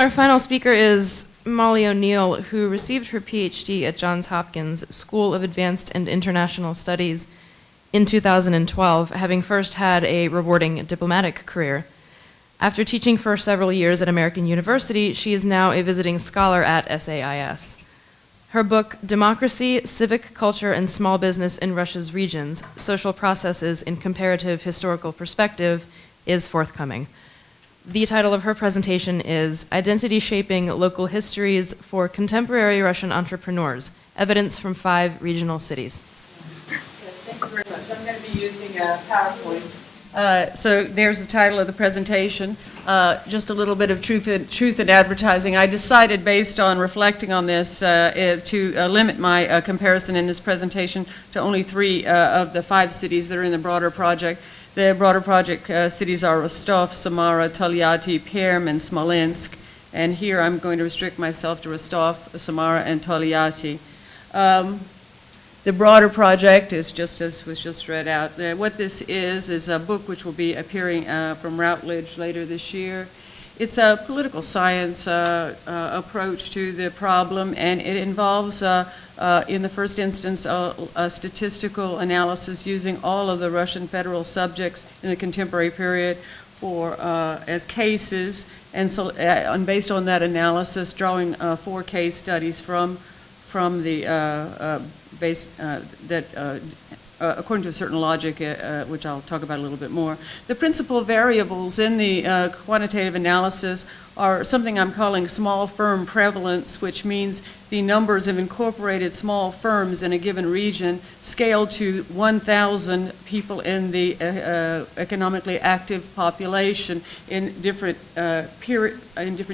Our final speaker is Molly O'Neill, who received her PhD at Johns Hopkins School of Advanced and International Studies in 2012, having first had a rewarding diplomatic career. After teaching for several years at American University, she is now a visiting scholar at SAIS. Her book, Democracy, Civic Culture, and Small Business in Russia's Regions, Social Processes in Comparative Historical Perspective, is forthcoming. The title of her presentation is Identity Shaping Local Histories for Contemporary Russian Entrepreneurs, Evidence from 5 Regional Cities. Yes, thank you very much. I'm going to be using a PowerPoint. So there's the title of the presentation. Just a little bit of truth in advertising. I decided, based on reflecting on this, to limit my comparison in this presentation to only 3 of the 5 cities that are in the broader project. The broader project cities are Rostov, Samara, Tolyatti, Perm, and Smolensk. And here I'm going to restrict myself to Rostov, Samara, and Tolyatti. The broader project is just as was just read out. What this is a book which will be appearing from Routledge later this year. It's a political science approach to the problem, and it involves, in the first instance, a statistical analysis using all of the Russian federal subjects in the contemporary period for as cases, and so and based on that analysis, drawing 4 case studies from the according to a certain logic, which I'll talk about a little bit more. The principal variables in the quantitative analysis are something I'm calling small firm prevalence, which means the numbers of incorporated small firms in a given region scaled to 1,000 people in the economically active population in different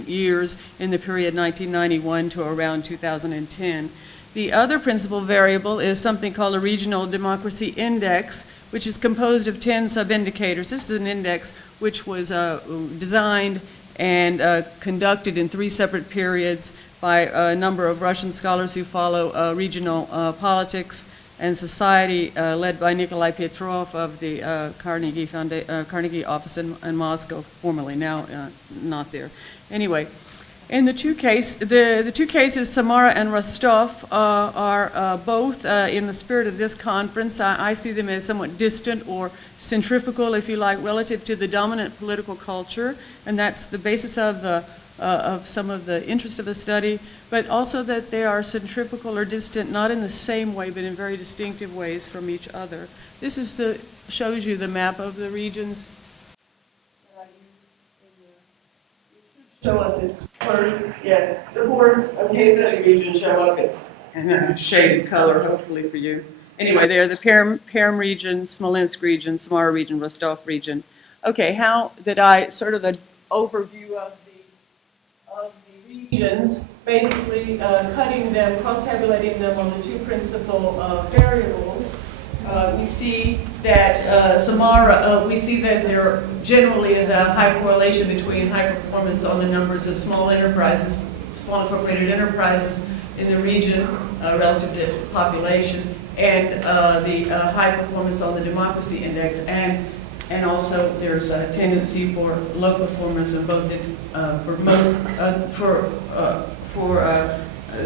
years in the period 1991 to around 2010. The other principal variable is something called a Regional Democracy Index, which is composed of 10 sub-indicators. This is an index which was designed and conducted in 3 separate periods by a number of Russian scholars who follow regional politics and society, led by Nikolai Petrov of the Carnegie office in Moscow, formerly, now not there. Anyway. In the 2 cases, Samara and Rostov, are both in the spirit of this conference. I see them as somewhat distant or centrifugal, if you like, relative to the dominant political culture, and that's the basis of some of the interest of the study, but also that they are centrifugal or distant, not in the same way, but in very distinctive ways from each other. This is shows you the map of the regions. Show up this first, yeah, the horse case study region show up in a shaded color, hopefully for you. Anyway, they're the Perm region, Smolensk region, Samara region, Rostov region. Okay, how did I sort of an overview of the regions, basically cutting them, cross-tabulating them on the 2 principal variables. We see that Samara, we see that there generally is a high correlation between high performance on the numbers of small enterprises, small incorporated enterprises in the region relative to population, and the high performance on the democracy index, and also there's a tendency for low performance of both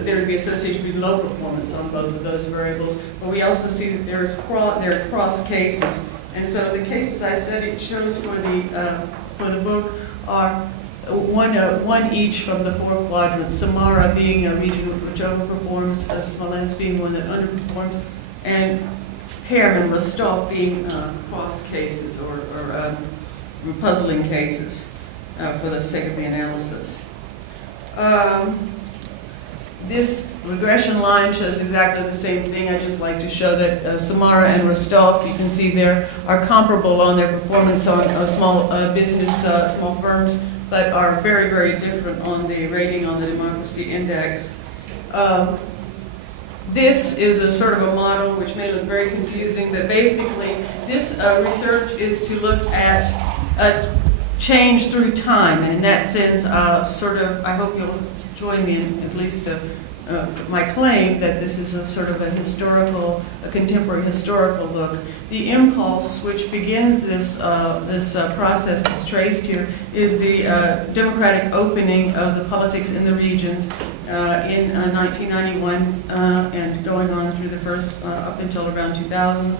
there to be association with low performance on both of those variables. But we also see that there are cross cases. And so the cases I studied shows for the book are one each from the 4 quadrants. Samara being a region which overperforms, Smolensk being one that underperforms, and Perm and Rostov being cross cases or puzzling cases for the sake of the analysis. This regression line shows exactly the same thing. I just like to show that Samara and Rostov, you can see there, are comparable on their performance on small business, small firms, but are very, very different on the rating on the democracy index. This is a sort of a model which may look very confusing, but basically this research is to look at change through time, and in that sense, I hope you'll join me in at least my claim that this is a sort of a historical, a contemporary historical look. The impulse which begins this process that's traced here is the democratic opening of the politics in the regions in 1991 and going on through the first up until around 2000.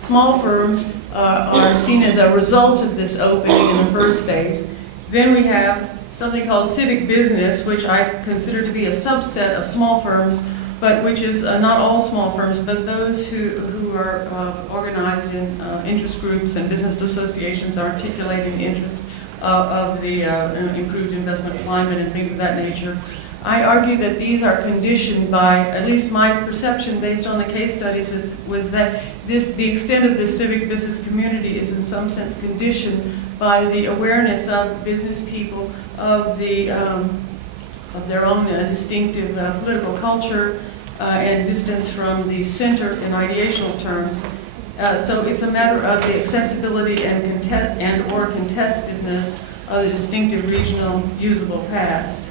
Small firms are seen as a result of this opening in the first phase. Then we have something called civic business, which I consider to be a subset of small firms, but which is not all small firms, but those who are organized in interest groups and business associations articulating the interest of the improved investment climate and things of that nature. I argue that these are conditioned by, at least my perception based on the case studies, was that the extent of this civic business community is in some sense conditioned by the awareness of business people of their own distinctive political culture and distance from the center in ideational terms. So it's a matter of the accessibility and or contestedness of the distinctive regional usable past.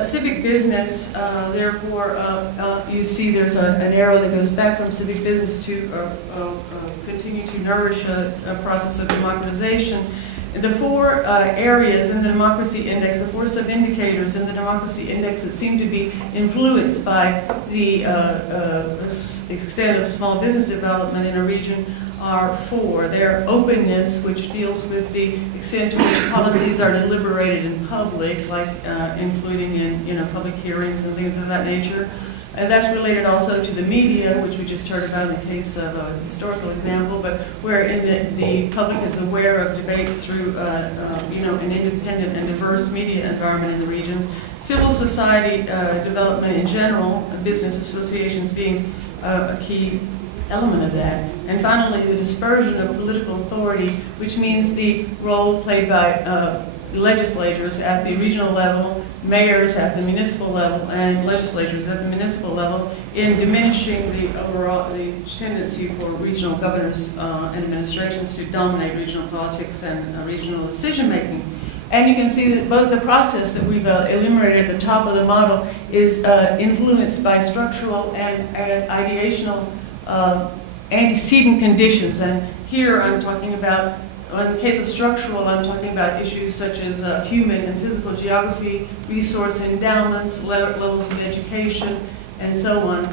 Civic business, therefore, you see there's an arrow that goes back from civic business to continue to nourish a process of democratization. The four areas in the democracy index, the four sub-indicators in the democracy index that seem to be influenced by the extent of small business development in a region are four. They're openness, which deals with the extent to which policies are deliberated in public, like including in public hearings and things of that nature. And that's related also to the media, which we just heard about in the case of a historical example, but wherein the public is aware of debates through an independent and diverse media environment in the regions. Civil society development in general, business associations being a key element of that. And finally, the dispersion of political authority, which means the role played by legislatures at the regional level, mayors at the municipal level, and legislatures at the municipal level in diminishing the tendency for regional governors and administrations to dominate regional politics and regional decision making. And you can see that both the process that we've enumerated at the top of the model is influenced by structural and ideational antecedent conditions. And here I'm talking about, in the case of structural, I'm talking about issues such as human and physical geography, resource endowments, levels of education, and so on.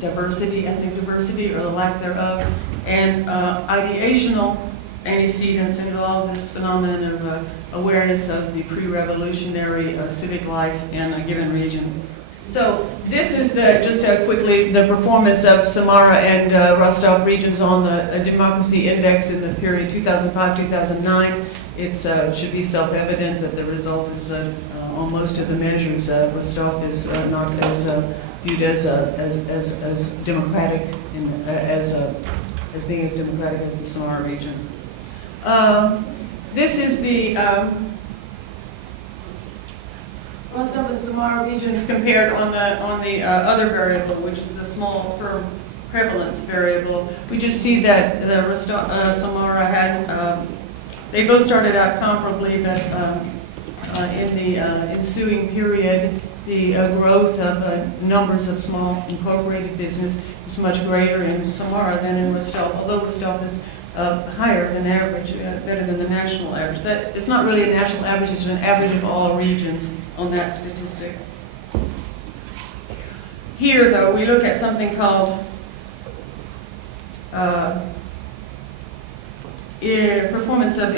Diversity, ethnic diversity, or the lack thereof. And ideational antecedents involve this phenomenon of awareness of the pre-revolutionary civic life in a given region. So this is just quickly the performance of Samara and Rostov regions on the democracy index in the period 2005-2009. It should be self-evident that the result is on most of the measures. Rostov is not as viewed as democratic as being as democratic as the Samara region. This is the Rostov and Samara regions compared on the other variable, which is the small firm prevalence variable. We just see that the Samara had, they both started out comparably, but in the ensuing period, the growth of numbers of small incorporated business is much greater in Samara than in Rostov, although Rostov is higher than average, better than the national average. It's not really a national average, it's an average of all regions on that statistic. Here, though, we look at something called performance of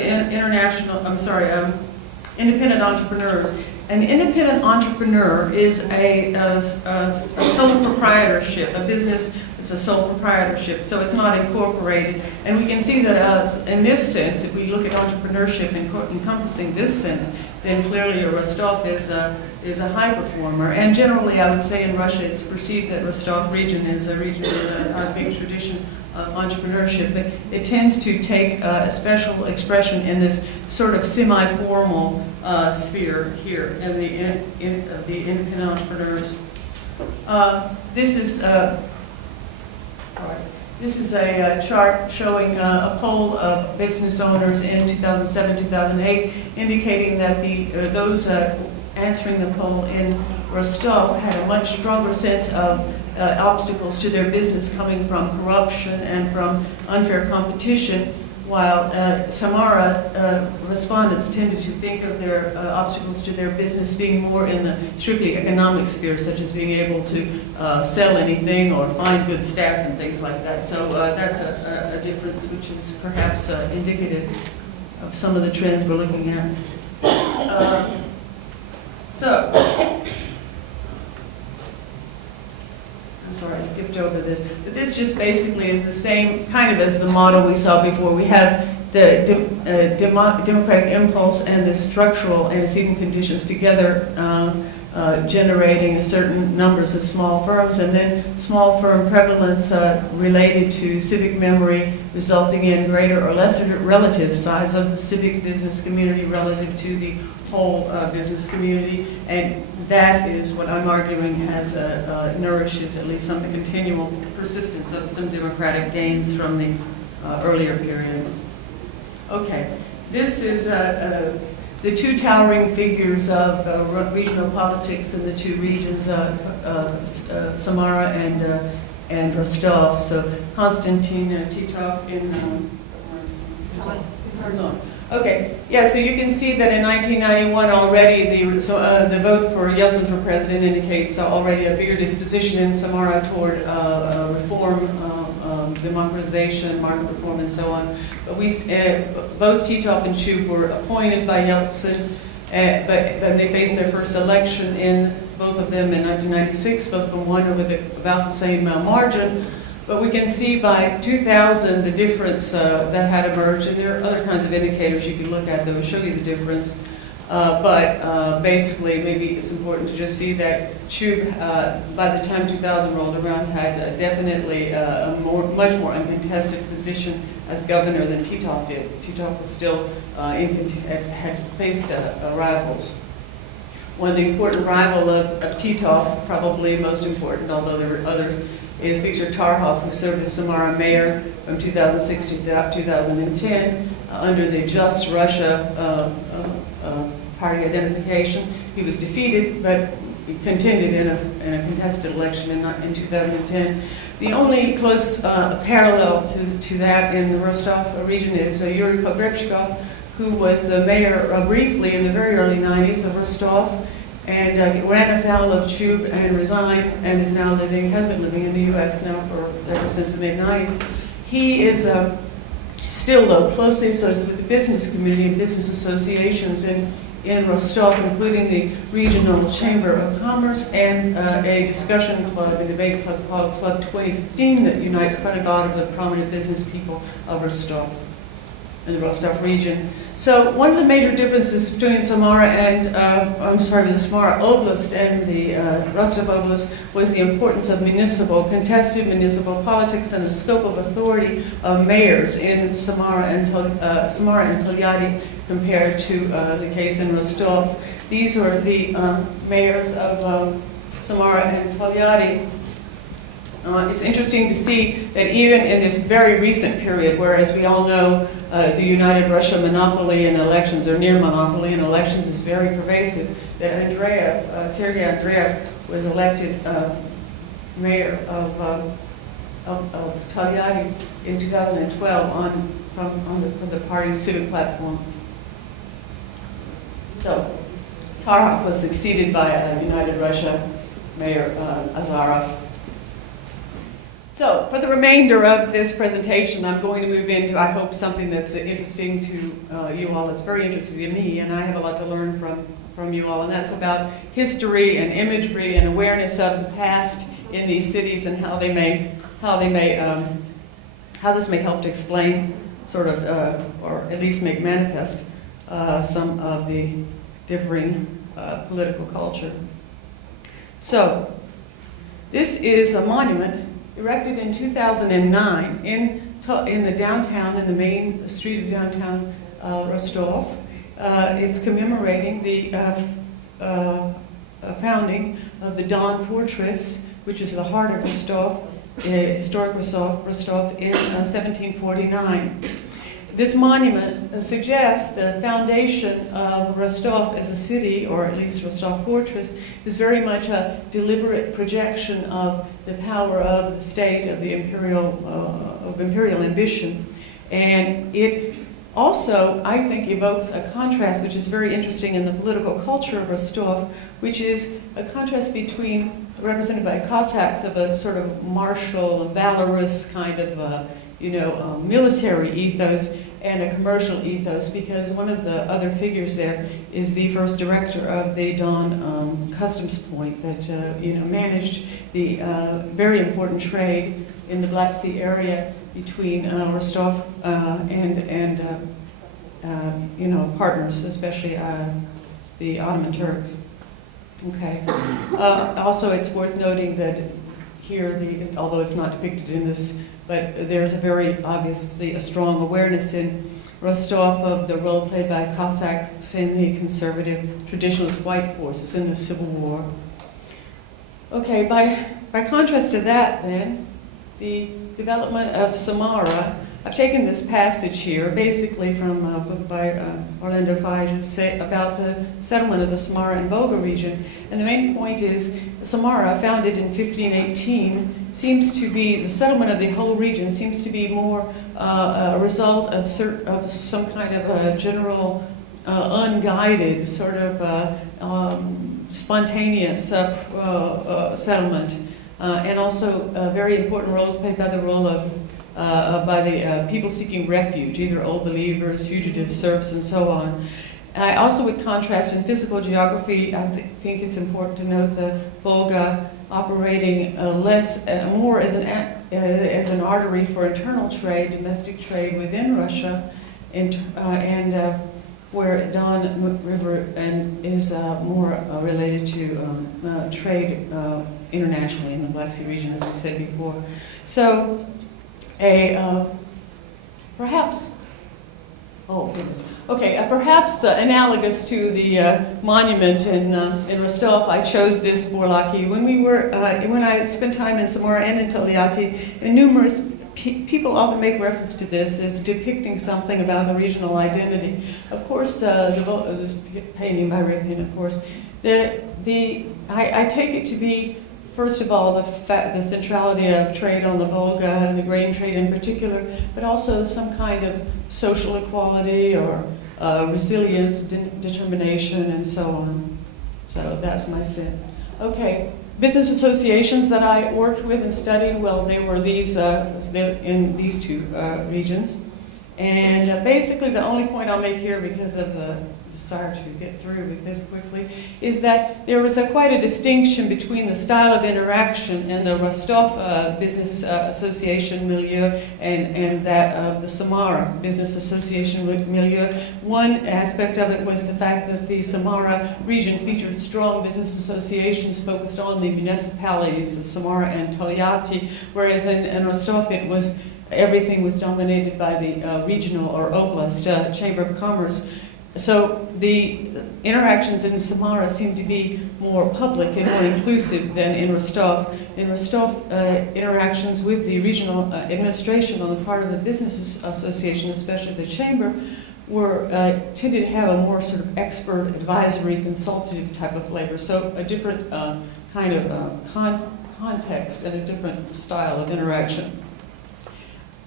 independent entrepreneurs. An independent entrepreneur is a sole proprietorship. A business is a sole proprietorship, so it's not incorporated. And we can see that in this sense, if we look at entrepreneurship encompassing this sense, then clearly Rostov is a high performer. And generally, I would say in Russia, it's perceived that Rostov region is a region with a big tradition of entrepreneurship, but it tends to take a special expression in this sort of semi-formal sphere here in the independent entrepreneurs. This is a chart showing a poll of business owners in 2007-2008, indicating that those answering the poll in Rostov had a much stronger sense of obstacles to their business coming from corruption and from unfair competition, while Samara respondents tended to think of their obstacles to their business being more in the strictly economic sphere, such as being able to sell anything or find good staff and things like that. So that's a difference which is perhaps indicative of some of the trends we're looking at. I'm sorry, I skipped over this. But this just basically is the same kind of as the model we saw before. We have the democratic impulse and the structural antecedent conditions together generating certain numbers of small firms, and then small firm prevalence related to civic memory, resulting in greater or lesser relative size of the civic business community relative to the whole business community, and that is what I'm arguing has nourishes at least some continual persistence of some democratic gains from the earlier period. Okay, this is the two towering figures of regional politics in the two regions, Samara and Rostov. So Konstantin Titov in Kazan. Okay, yeah, so you can see that in 1991 already the vote for Yeltsin for president indicates already a bigger disposition in Samara toward reform, democratization, market reform, and so on. But both Titov and Chub were appointed by Yeltsin, but they faced their first election in both of them in 1996, both of them won with about the same margin. But we can see by 2000 the difference that had emerged, and there are other kinds of indicators you can look at that will show you the difference. Basically, maybe it's important to just see that Chub, by the time 2000 rolled around, had definitely a much more uncontested position as governor than Titov did. Titov was still had faced rivals. One of the important rival of Titov, probably most important, although there were others, is Viktor Tarhov, who served as Samara mayor from 2006 to 2010 under the Just Russia party identification. He was defeated, but he contended in a contested election in 2010. The only close parallel to that in the Rostov region is Yuri Pogrebchikov, who was the mayor briefly in the very early 90s of Rostov, and ran afoul of Chub and resigned, and is now has been living in the U.S. now ever since the mid-90s. He is still, though, closely associated with the business community and business associations in Rostov, including the Regional Chamber of Commerce and a discussion club, a debate club called Club 2015 that unites quite a lot of the prominent business people of Rostov, in the Rostov region. So one of the major differences between Samara and, the Samara Oblast and the Rostov Oblast was the importance of contested municipal politics and the scope of authority of mayors in Samara and Tolyatti compared to the case in Rostov. These were the mayors of Samara and Tolyatti. It's interesting to see that even in this very recent period, where, as we all know, the United Russia monopoly in elections, or near monopoly in elections, is very pervasive, that Sergei Andreev was elected mayor of Tolyatti in 2012 from the party's civic platform. So Tarhov was succeeded by United Russia Mayor Azarov. So for the remainder of this presentation, I'm going to move into, I hope, something that's interesting to you all. It's very interesting to me, and I have a lot to learn from you all, and that's about history and imagery and awareness of the past in these cities and how this may help to explain, sort of, or at least make manifest some of the differing political culture. So this is a monument erected in 2009 in the downtown, in the main street of downtown Rostov. It's commemorating the founding of the Don Fortress, which is the heart of Rostov, historic Rostov in 1749. this monument suggests that the foundation of Rostov as a city, or at least Rostov Fortress, is very much a deliberate projection of the power of the state, of the imperial ambition. And it also, I think, evokes a contrast which is very interesting in the political culture of Rostov, which is a contrast between, represented by Cossacks of a sort of martial, valorous kind of military ethos, and a commercial ethos, because one of the other figures there is the first director of the Don Customs Point that managed the very important trade in the Black Sea area between Rostov and partners, especially the Ottoman Turks. Okay. Also, it's worth noting that here, although it's not depicted in this, but there's a very obviously a strong awareness in Rostov of the role played by Cossacks in the conservative traditionalist white forces in the Civil War. Okay, by contrast to that then, the development of Samara, I've taken this passage here, basically from a book by Orlando Figes about the settlement of the Samara and Volga region. And the main point is Samara, founded in 1518, seems to be, the settlement of the whole region seems to be more a result of some kind of a general unguided, sort of spontaneous settlement. And also very important roles played by the role of by the people seeking refuge, either old believers, fugitive serfs, and so on. I also would contrast in physical geography. I think it's important to note the Volga operating more as an artery for internal trade, domestic trade within Russia, and where Don River is more related to trade internationally in the Black Sea region, as we said before. So, perhaps analogous to the monument in Rostov, I chose this Borlaki. When I spent time in Samara and in Tolyatti, and numerous people often make reference to this as depicting something about the regional identity. Of course, this painting by Ripin, of course, I take it to be, first of all, the centrality of trade on the Volga and the grain trade in particular, but also some kind of social equality or resilience, determination, and so on. So that's my sense. Okay, business associations that I worked with and studied, well, they were in these two regions. And basically the only point I'll make here, because of the desire to get through with this quickly, is that there was quite a distinction between the style of interaction in the Rostov Business Association milieu and that of the Samara Business Association milieu. One aspect of it was the fact that the Samara region featured strong business associations focused on the municipalities of Samara and Tolyatti, whereas in Rostov everything was dominated by the regional or oblast Chamber of Commerce. So the interactions in Samara seem to be more public and more inclusive than in Rostov. In Rostov, interactions with the regional administration on the part of the business association, especially the chamber, tended to have a more sort of expert, advisory, consultative type of flavor. So a different kind of context and a different style of interaction.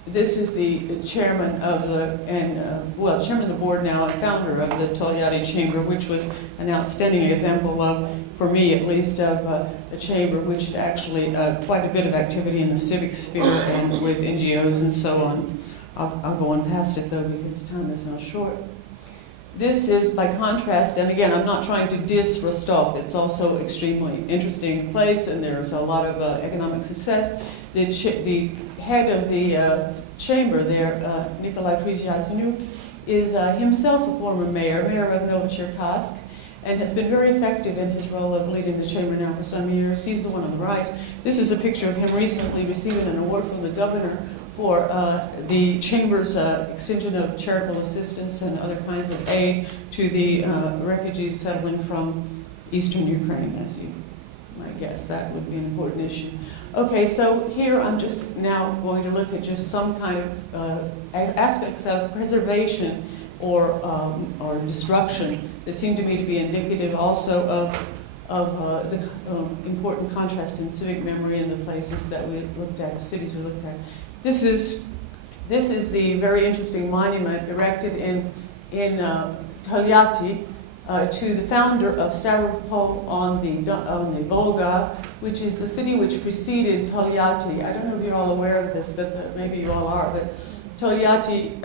This is the chairman of chairman of the board now and founder of the Tolyatti Chamber, which was an outstanding example of, for me at least, of a chamber which had actually quite a bit of activity in the civic sphere and with NGOs and so on. I'll go on past it though because time is now short. This is, by contrast, and again, I'm not trying to diss Rostov. It's also an extremely interesting place, and there's a lot of economic success. The head of the chamber there, Nikolai Prizhyaznyuk, is himself a former mayor of Novocherkassk, and has been very effective in his role of leading the chamber now for some years. He's the one on the right. This is a picture of him recently receiving an award from the governor for the chamber's extension of charitable assistance and other kinds of aid to the refugees settling from eastern Ukraine, as you I guess that would be an important issue. Okay, so here I'm just now going to look at just some kind of aspects of preservation or destruction that seem to me to be indicative also of the important contrast in civic memory in the places that we looked at, the cities we looked at. This is the very interesting monument erected in Tolyatti to the founder of Stavropol on the Volga, which is the city which preceded Tolyatti. I don't know if you're all aware of this, but maybe you all are. But Tolyatti,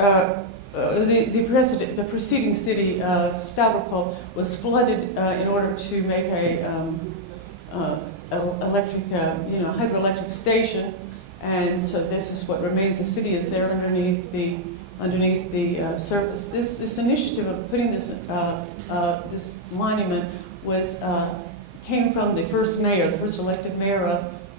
the preceding city, Stavropol, was flooded in order to make hydroelectric station, and so this is what remains. The city is there underneath the surface. This initiative of putting this monument came from the first mayor, the first elected mayor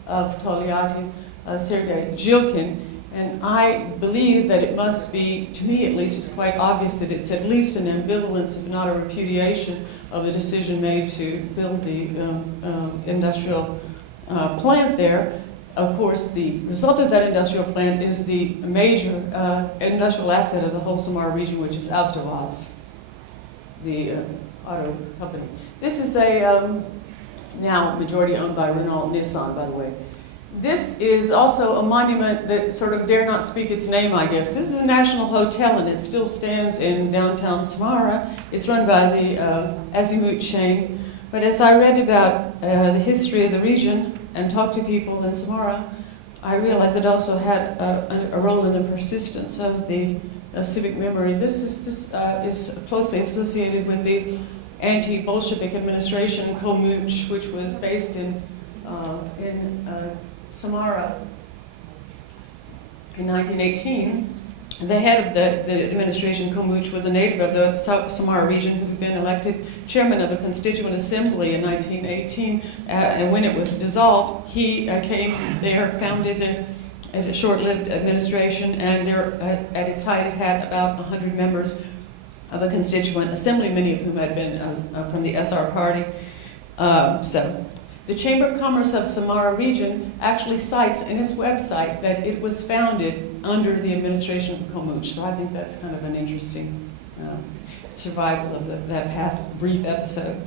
of Tolyatti, Sergei Zhilkin. And I believe that it must be, to me at least, it's quite obvious that it's at least an ambivalence, if not a repudiation, of the decision made to build the industrial plant there. Of course, the result of that industrial plant is the major industrial asset of the whole Samara region, which is Avtovaz, the auto company. This is now majority owned by Renault Nissan, by the way. This is also a monument that sort of dare not speak its name, I guess. This is a national hotel, and it still stands in downtown Samara. It's run by the Azimut chain. But as I read about the history of the region and talked to people in Samara, I realized it also had a role in the persistence of the civic memory. This is closely associated with the anti-Bolshevik administration, Komuch, which was based in Samara in 1918. The head of the administration, Komuch, was a native of the Samara region who had been elected chairman of a constituent assembly in 1918. And when it was dissolved, he came there, founded a short-lived administration, and there, at its height, it had about 100 members of a constituent assembly, many of whom had been from the SR party. The Chamber of Commerce of Samara region actually cites in its website that it was founded under the administration of Komuch. So I think that's kind of an interesting survival of that past brief episode.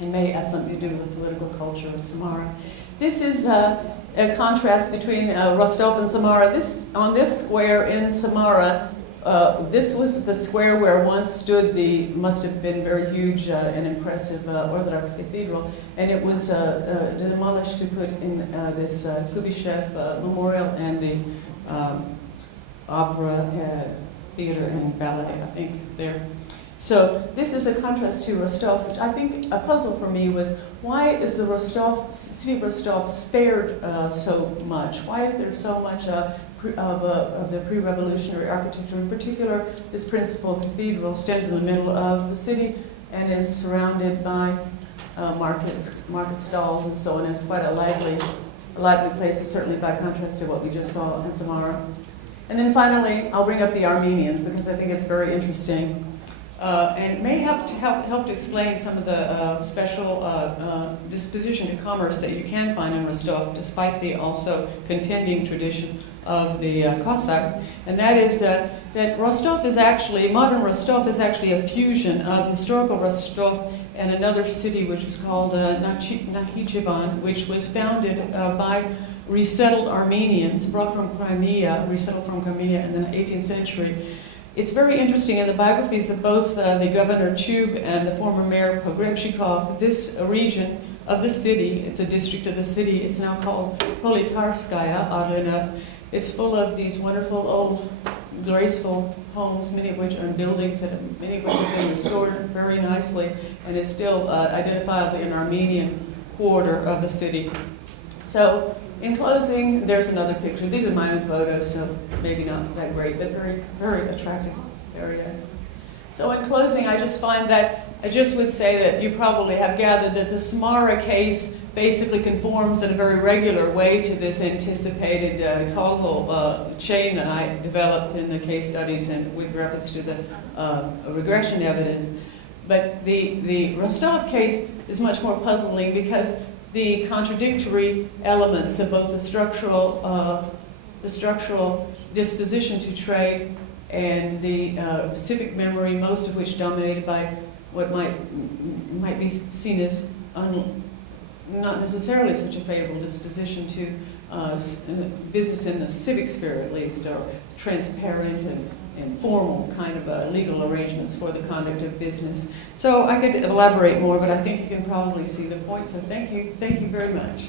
It may have something to do with the political culture of Samara. This is a contrast between Rostov and Samara. On this square in Samara, this was the square where once stood must have been very huge and impressive Orthodox cathedral, and it was demolished to put in this Kubishev memorial and the opera theater and ballet, I think, there. So this is a contrast to Rostov, which I think a puzzle for me was, why is the city of Rostov spared so much? Why is there so much of the pre-revolutionary architecture? In particular, this principal cathedral stands in the middle of the city and is surrounded by market stalls and so on. It's quite a lively place, certainly by contrast to what we just saw in Samara. And then finally, I'll bring up the Armenians because I think it's very interesting. And may help to explain some of the special disposition to commerce that you can find in Rostov, despite the also contending tradition of the Cossacks. And that is that Rostov is actually, modern Rostov is actually a fusion of historical Rostov and another city which was called Nakhichevan, which was founded by resettled Armenians, brought from Crimea, resettled from Crimea in the 18th century. It's very interesting in the biographies of both the Governor Chub and the former Mayor Pogrebchikov, this region of the city, it's a district of the city, it's now called Politarskaya, oddly enough. It's full of these wonderful old graceful homes, many of which are in buildings, and many of which have been restored very nicely, and is still identifiably an Armenian quarter of the city. So, in closing, there's another picture. These are my own photos, so maybe not that great, but very, very attractive area. So in closing, I just would say that you probably have gathered that the Samara case basically conforms in a very regular way to this anticipated causal chain that I developed in the case studies and with reference to the regression evidence. But the Rostov case is much more puzzling because the contradictory elements of both the structural disposition to trade and the civic memory, most of which dominated by what might be seen as not necessarily such a favorable disposition to business in the civic sphere, at least, or transparent and formal kind of legal arrangements for the conduct of business. So I could elaborate more, but I think you can probably see the point. So thank you very much.